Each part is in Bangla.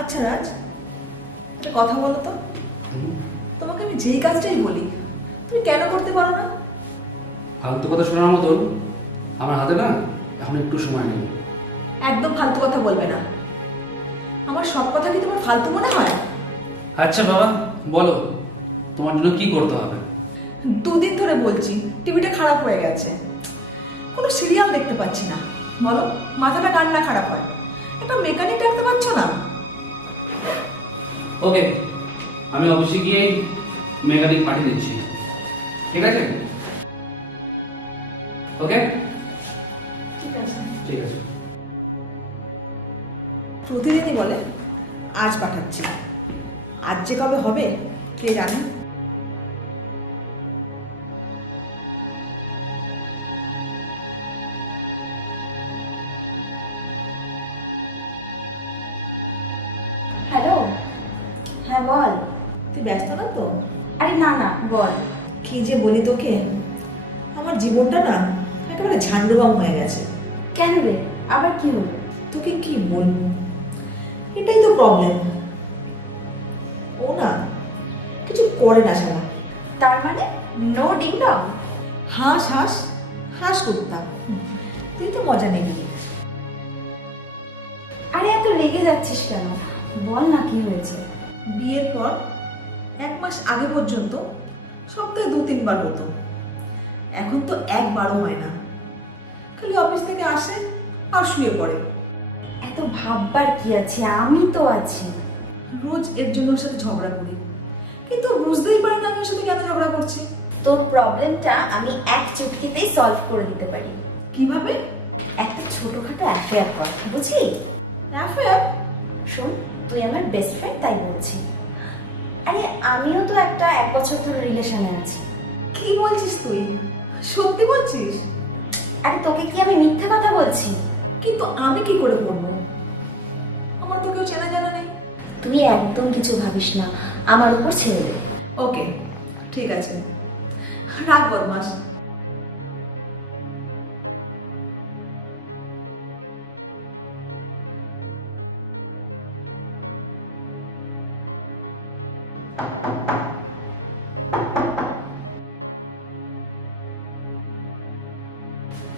আচ্ছা রাজ, একটা কথা বলো তো। তোমাকে আমি যেই কাজটাই বলি তুমি কেন করতে পারো না? ফালতু কথা শোনার মতন আমার হাতে না এখন একটু সময় নেই। একদম ফালতু কথা বলবে না। আমার সব কথা কি তোমার ফালতু মনে হয়? আচ্ছা বাবা, বলো তোমার জন্য কি করতে হবে? দুদিন ধরে বলছি টিভিটা খারাপ হয়ে গেছে, কোনো সিরিয়াল দেখতে পাচ্ছি না। বলো, মাথাটা কার না খারাপ হয়? একটা মেকানিক ডাকতে পারছো না? ওকে, আমি অফিসে গিয়ে মেকানিক পাঠিয়ে দিচ্ছি, ঠিক আছে? ওকে, ঠিক আছে। ঠিক আছে। প্রতিদিনই বলে আজ পাঠাচ্ছি, আজ যে কবে হবে কে জানে। হ্যালো। হ্যাঁ বল। তুই ব্যস্ত না তো? আরে না না, বল। কি যে বলি তোকে, আমার জীবনটা না একেবারে ঝান্ডুবাম হয়ে গেছে। কেন রে, আবার কি হলো? তোকে কি বলবো, এটাই তো প্রবলেম। ও না কিছু করে না সারা। তার মানে নো ডিং ডং? হাঁস হাঁস হাঁস করতাম, তুই তো মজা নিবি। আরে এত রেগে যাচ্ছিস কেন? বল না কি হয়েছে। বিয়ের পর 1 মাস আগে পর্যন্ত সপ্তাহে 2-3 বার হতো, এখন তো একবারও হয় না। খালি অফিস থেকে আসে আর শুয়ে পড়ে। এত ভাববার কি আছে, আমি তো আছি। রোজ এর জন্য ওর সাথে ঝগড়া করি, কিন্তু ও বুঝতেই পারে না আমি ওর সাথে কেন ঝগড়া করছি। তোর প্রবলেমটা আমি এক চুটকিতেই সলভ করে দিতে পারি। কিভাবে? একটা ছোটখাটো অ্যাফেয়ার কর, বুঝলি? অ্যাফেয়ার? শোন, তুই আমার বেস্ট ফ্রেন্ড তাই বলছি। আরে আমিও তো একটা 1 বছর ধরে রিলেশনে আছি। কি বলছিস তুই? সত্যি বলছিস? আরে তোকে কি আমি মিথ্যে কথা বলছি? কিন্তু আমি কি করে করবো, আমার তো কেউ চেনা জানা নেই। তুই একদম কিছু ভাবিস না, আমার উপর ছেড়ে দে। ওকে ঠিক আছে, রাগ বদমাস।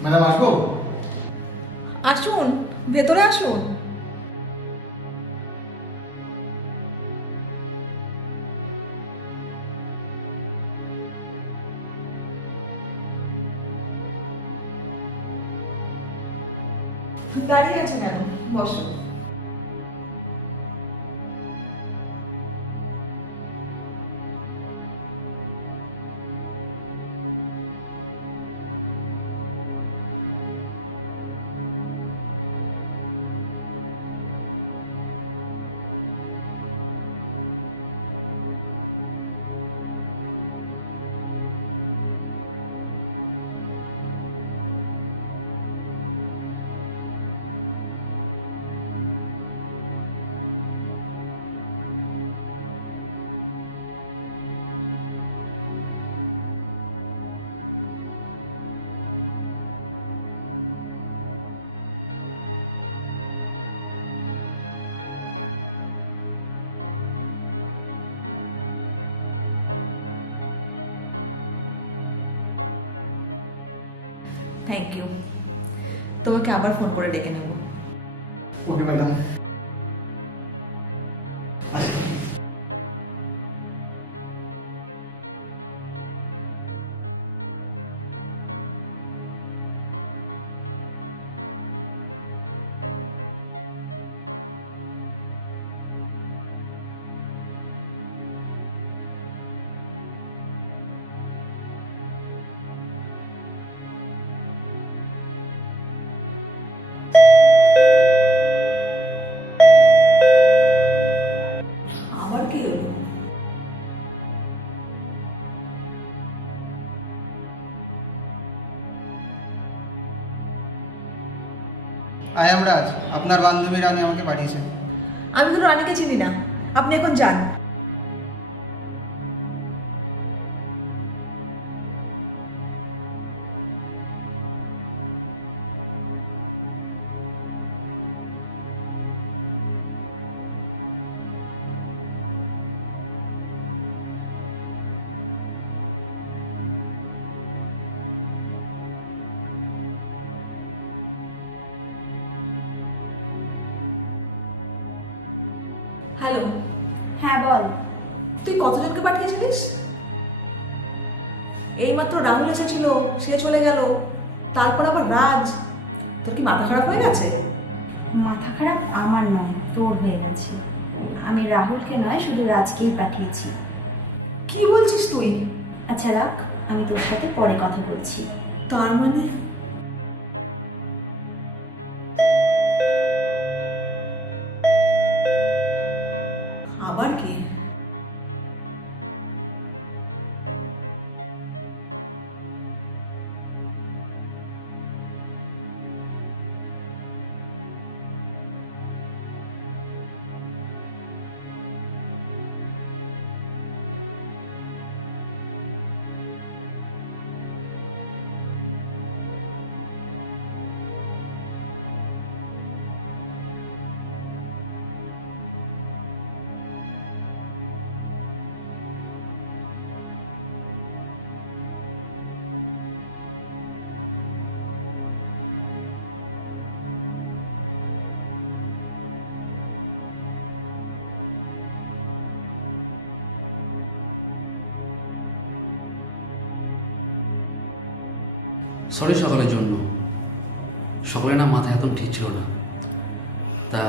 ম্যাডাম আসবো? আসুন, ভেতরে আসুন। দাঁড়িয়ে আছেন কেন, বসুন। থ্যাংক ইউ, তোমাকে আবার ফোন করে ডেকে নেব। Okay madam. আমরাজ, আপনার বান্ধবী রানী আমাকে পাঠিয়েছেন। আমি তো রানীকে চিনি না, আপনি এখন যান। হ্যালো, হ্যাঁ বল। তুই কতজনকে পাঠিয়েছিলিস? এইমাত্র রাহুল এসেছিল, সে চলে গেল, তারপর আবার রাজ। তোর কি মাথা খারাপ হয়ে গেছে? মাথা খারাপ আমার নয়, তোর হয়ে গেছে। আমি রাহুলকে নয়, শুধু রাজকেই পাঠিয়েছি। কি বলছিস তুই? আচ্ছা রাখ, আমি তোর সাথে পরে কথা বলছি। তার মানে আবার কি? সরি সকালের জন্য। সকালে না মাথা একদম ঠিক ছিল না, তা